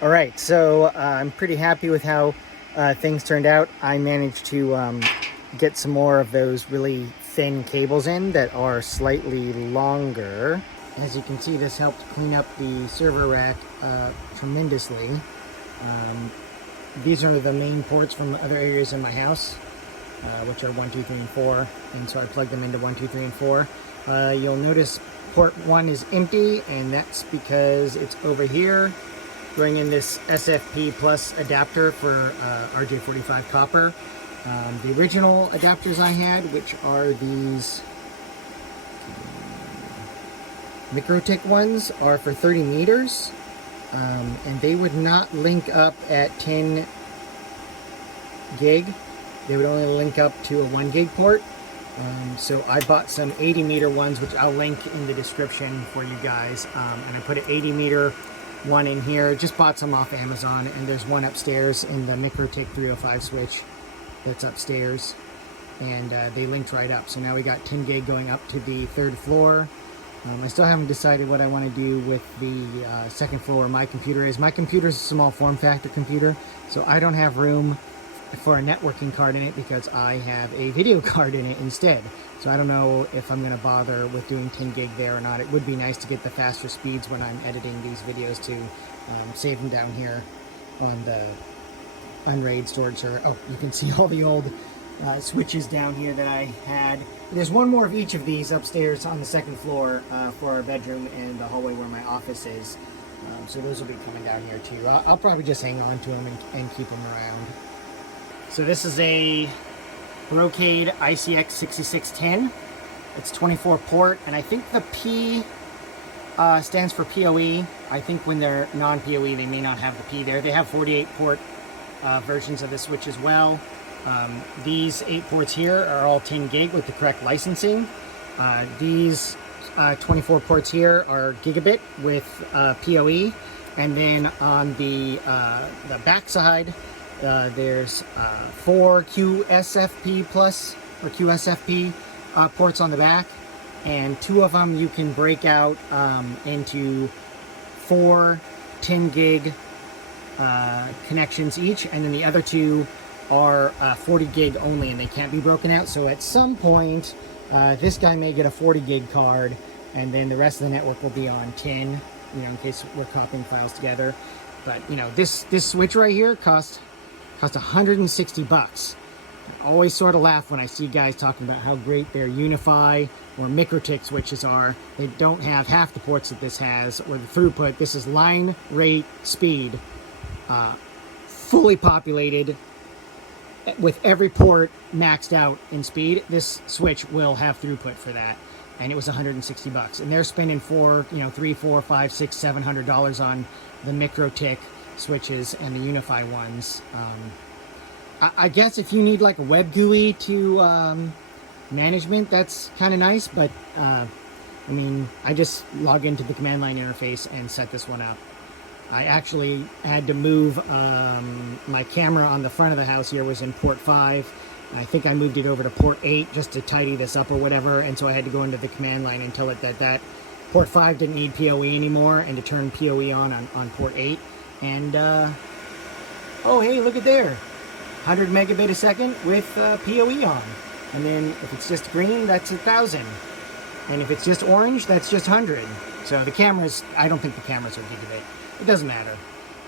All right, so I'm pretty happy with how things turned out. I managed to get some more of those really thin cables in that are slightly longer. As you can see, this helped clean up the server rack tremendously. These are the main ports from other areas in my house, which are 1, 2, 3, and 4, and so I plugged them into 1, 2, 3, and 4. You'll notice port 1 is empty, and that's because it's over here. Bring in this SFP Plus adapter for RJ45 copper. The original adapters I had, which are these Mikrotik ones, are for 30 meters, and they would not link up at 10 gig. They would only link up to a 1 gig port. So I bought some 80 meter ones, which I'll link in the description for you guys, and I put an 80 meter one in here. Just bought some off Amazon, and there's one upstairs in the Mikrotik 305 switch that's upstairs, and they linked right up. So now we got 10 gig going up to the 3rd floor. I still haven't decided what I want to do with the 2nd floor where my computer is. My computer is a small form factor computer, so I don't have room for a networking card in it because I have a video card in it instead. So I don't know if I'm going to bother with doing 10 gig there or not. It would be nice to get the faster speeds when I'm editing these videos to save them down here on the unraid storage server. Oh, you can see all the old switches down here that I had. There's one more of each of these upstairs on the 2nd floor for our bedroom and the hallway where my office is. So those will be coming down here too. I'll probably just hang on to them and keep them around. So this is a Brocade ICX 6610. It's 24 port, and I think the P stands for PoE. I think when they're non-PoE, they may not have the P there. They have 48 port versions of the switch as well. These 8 ports here are all 10 gig with the correct licensing. These 24 ports here are gigabit with PoE, and then on the back side, there's 4 QSFP plus or QSFP ports on the back, and 2 of them you can break out into 4 10 gig connections each, and then the other 2 are 40 gig only, and they can't be broken out. So at some point this guy may get a 40 gig card, and then the rest of the network will be on 10, you know, in case we're copying files together. But you know, this switch right here cost $160. I always sort of laugh when I see guys talking about how great their Unify or Mikrotik switches are. They don't have half the ports that this has, or the throughput. This is line rate speed, fully populated, with every port maxed out in speed. This switch will have throughput for that, and it was $160. And they're spending $300, $400, $500, $600, $700 on the Mikrotik switches and the Unify ones. I guess if you need like a web GUI to management, that's kind of nice, but I mean, I just log into the command line interface and set this one up. I actually had to move my camera on the front of the house here was in port 5. I think I moved it over to port 8 just to tidy this up or whatever, and so I had to go into the command line and tell it that port 5 didn't need PoE anymore, and to turn PoE on port 8. And oh hey, look at there, 100 megabit a second with PoE on. And then if it's just green, that's 1,000, and if it's just orange, that's just 100. So the cameras, I don't think the cameras are gigabit. It doesn't matter,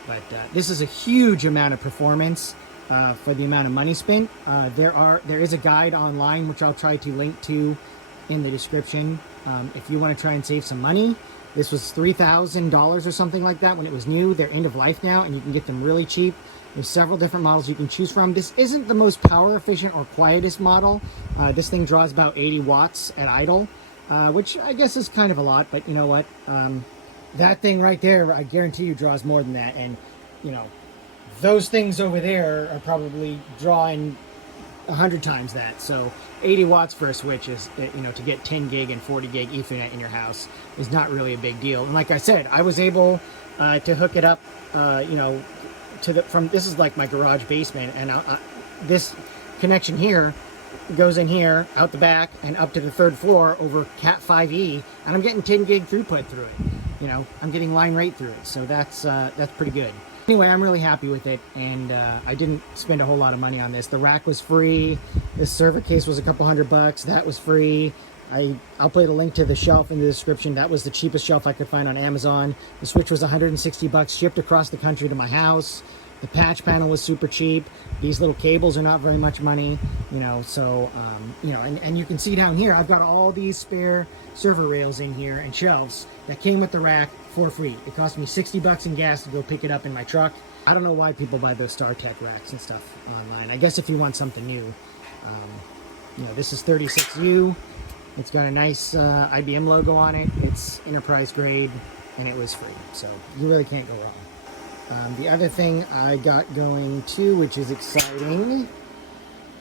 but this is a huge amount of performance for the amount of money spent. There is a guide online which I'll try to link to in the description if you want to try and save some money. This was $3,000 or something like that when it was new. They're end of life now, and you can get them really cheap. There's several different models you can choose from. This isn't the most power efficient or quietest model. This thing draws about 80 watts at idle, which I guess is kind of a lot, but you know what? That thing right there, I guarantee you draws more than that. And you know, those things over there are probably drawing 100 times that. So 80 watts for a switch is, you know, to get 10 gig and 40 gig Ethernet in your house is not really a big deal. And like I said, I was able to hook it up, you know, to this is like my garage basement, and this connection here goes in here, out the back, and up to the 3rd floor over Cat 5e, and I'm getting 10 gig throughput through it. You know, I'm getting line rate through it, so that's pretty good. Anyway, I'm really happy with it, and I didn't spend a whole lot of money on this. The rack was free. This server case was a couple $100. That was free. I'll put a link to the shelf in the description. That was the cheapest shelf I could find on Amazon. The switch was $160, shipped across the country to my house. The patch panel was super cheap. These little cables are not very much money, you know, so, you know, and you can see down here, I've got all these spare server rails in here and shelves that came with the rack for free. It cost me $60 in gas to go pick it up in my truck. I don't know why people buy those StarTech racks and stuff online. I guess if you want something new. You know, this is 36U. It's got a nice IBM logo on it. It's enterprise grade, and it was free, so you really can't go wrong. The other thing I got going too, which is exciting,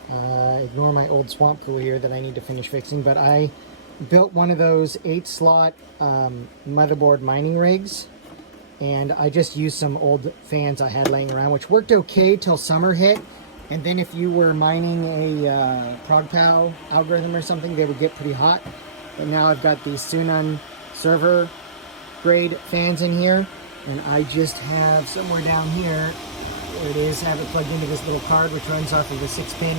ignore my old swamp pool here that I need to finish fixing, but I built one of those 8-slot motherboard mining rigs, and I just used some old fans I had laying around, which worked okay till summer hit. And then if you were mining a ProgPow algorithm or something, they would get pretty hot. But now I've got these Sunon server grade fans in here, and I just have somewhere down here, there it is, have it plugged into this little card which runs off of a 6-pin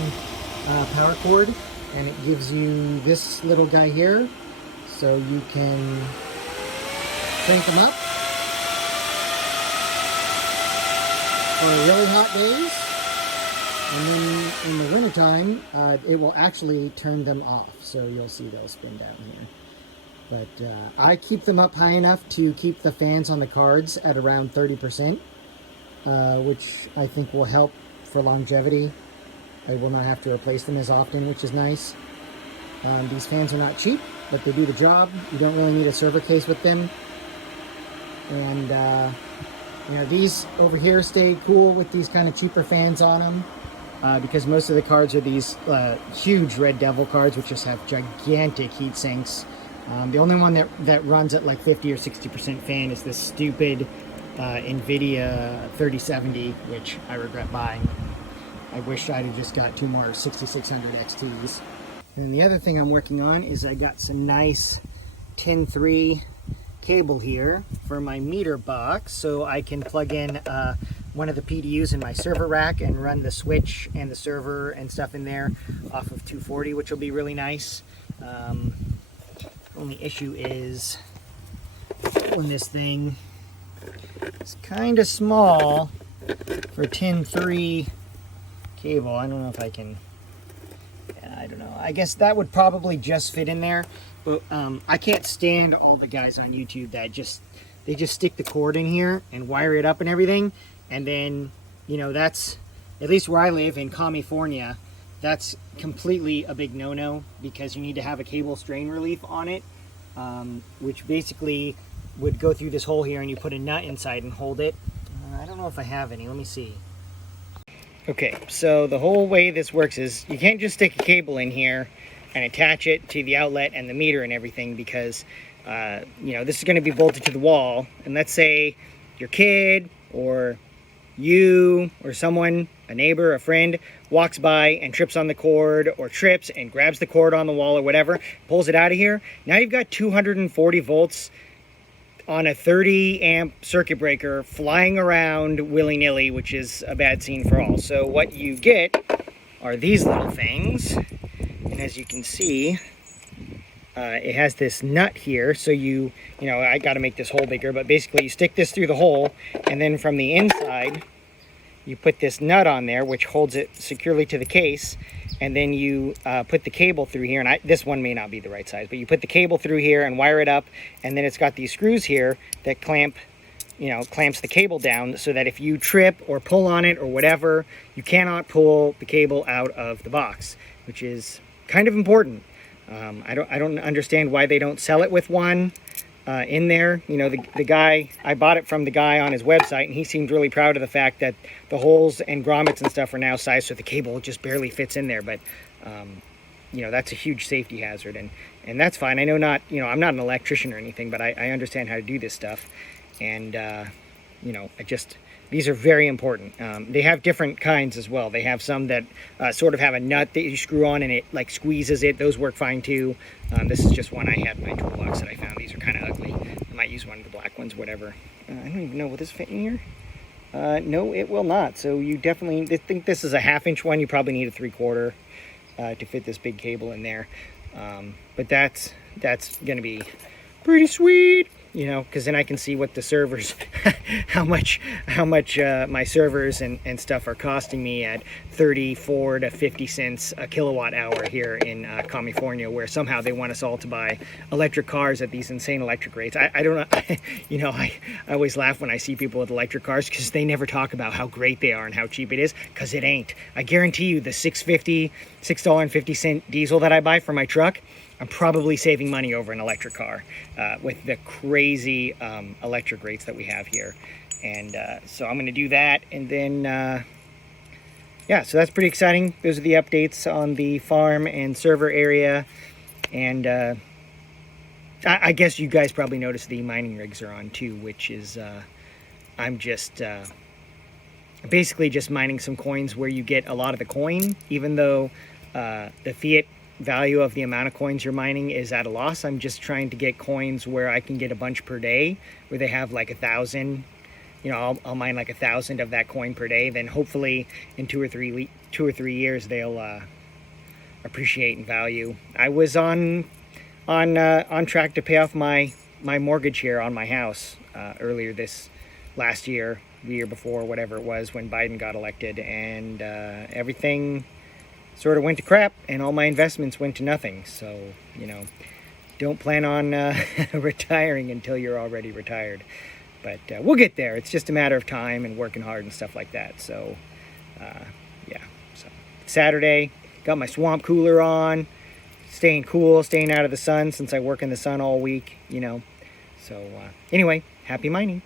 power cord, and it gives you this little guy here, so you can crank them up for really hot days. And then in the wintertime, it will actually turn them off. So you'll see they'll spin down here. But I keep them up high enough to keep the fans on the cards at around 30%, which I think will help for longevity. I will not have to replace them as often, which is nice. These fans are not cheap, but they do the job. You don't really need a server case with them. And, you know, these over here stay cool with these kind of cheaper fans on them. Because most of the cards are these huge Red Devil cards, which just have gigantic heat sinks. The only one that runs at like 50 or 60% fan is this stupid NVIDIA 3070, which I regret buying. I wish I'd have just got 2 more 6600 XTs. And the other thing I'm working on is I got some nice Tin 3 cable here for my meter box, so I can plug in one of the PDUs in my server rack and run the switch and the server and stuff in there off of 240, which will be really nice. Only issue is when this thing is kind of small for Tin 3 cable. I don't know if I can, I don't know. I guess that would probably just fit in there, but I can't stand all the guys on YouTube that they just stick the cord in here and wire it up and everything. And then, you know, that's, at least where I live in California, that's completely a big no-no, because you need to have a cable strain relief on it, which basically would go through this hole here and you put a nut inside and hold it. I don't know if I have any. Let me see. Okay, so the whole way this works is you can't just stick a cable in here and attach it to the outlet and the meter and everything, because, you know, this is going to be bolted to the wall. And let's say your kid or you or someone, a neighbor, a friend, walks by and trips on the cord, or trips and grabs the cord on the wall or whatever, pulls it out of here. Now you've got 240 volts on a 30 amp circuit breaker flying around willy-nilly, which is a bad scene for all. So what you get are these little things, and as you can see, it has this nut here, so you know, I got to make this hole bigger, but basically you stick this through the hole, and then from the inside you put this nut on there, which holds it securely to the case, and then you put the cable through here, and this one may not be the right size, but you put the cable through here and wire it up, and then it's got these screws here that clamps the cable down, so that if you trip or pull on it or whatever, you cannot pull the cable out of the box, which is kind of important. I don't understand why they don't sell it with one in there. You know, the guy, I bought it from the guy on his website, and he seemed really proud of the fact that the holes and grommets and stuff are now sized so the cable just barely fits in there. But you know, that's a huge safety hazard, and that's fine. I know you know, I'm not an electrician or anything, but I understand how to do this stuff, and you know, these are very important. They have different kinds as well. They have some that sort of have a nut that you screw on and it like squeezes it. Those work fine too. This is just one I had in my toolbox that I found. These are kind of ugly. I might use one of the black ones, whatever. I don't even know, will this fit in here? No, it will not. So you definitely think this is a 1/2 inch one. You probably need a 3/4 to fit this big cable in there. But that's going to be pretty sweet, you know, because then I can see what the servers, how much my servers and stuff are costing me at 34 to 50 cents a kilowatt hour here in California, where somehow they want us all to buy electric cars at these insane electric rates. I don't know, you know, I always laugh when I see people with electric cars because they never talk about how great they are and how cheap it is, because it ain't. I guarantee you the $6.50 diesel that I buy for my truck, I'm probably saving money over an electric car with the crazy electric rates that we have here. And so I'm going to do that. And then, yeah, so that's pretty exciting. Those are the updates on the farm and server area. And I guess you guys probably noticed the mining rigs are on too, which is, I'm just basically just mining some coins where you get a lot of the coin, even though the fiat value of the amount of coins you're mining is at a loss. I'm just trying to get coins where I can get a bunch per day, where they have like 1,000. You know, I'll mine like 1,000 of that coin per day. Then hopefully in 2 or 3 years they'll appreciate in value. I was on track to pay off my mortgage here on my house earlier this last year, the year before, whatever it was, when Biden got elected, and everything sort of went to crap, and all my investments went to nothing. So, you know, don't plan on retiring until you're already retired. But we'll get there. It's just a matter of time and working hard and stuff like that. So, yeah. So, Saturday, got my swamp cooler on, staying cool, staying out of the sun since I work in the sun all week, you know. So, anyway, happy mining.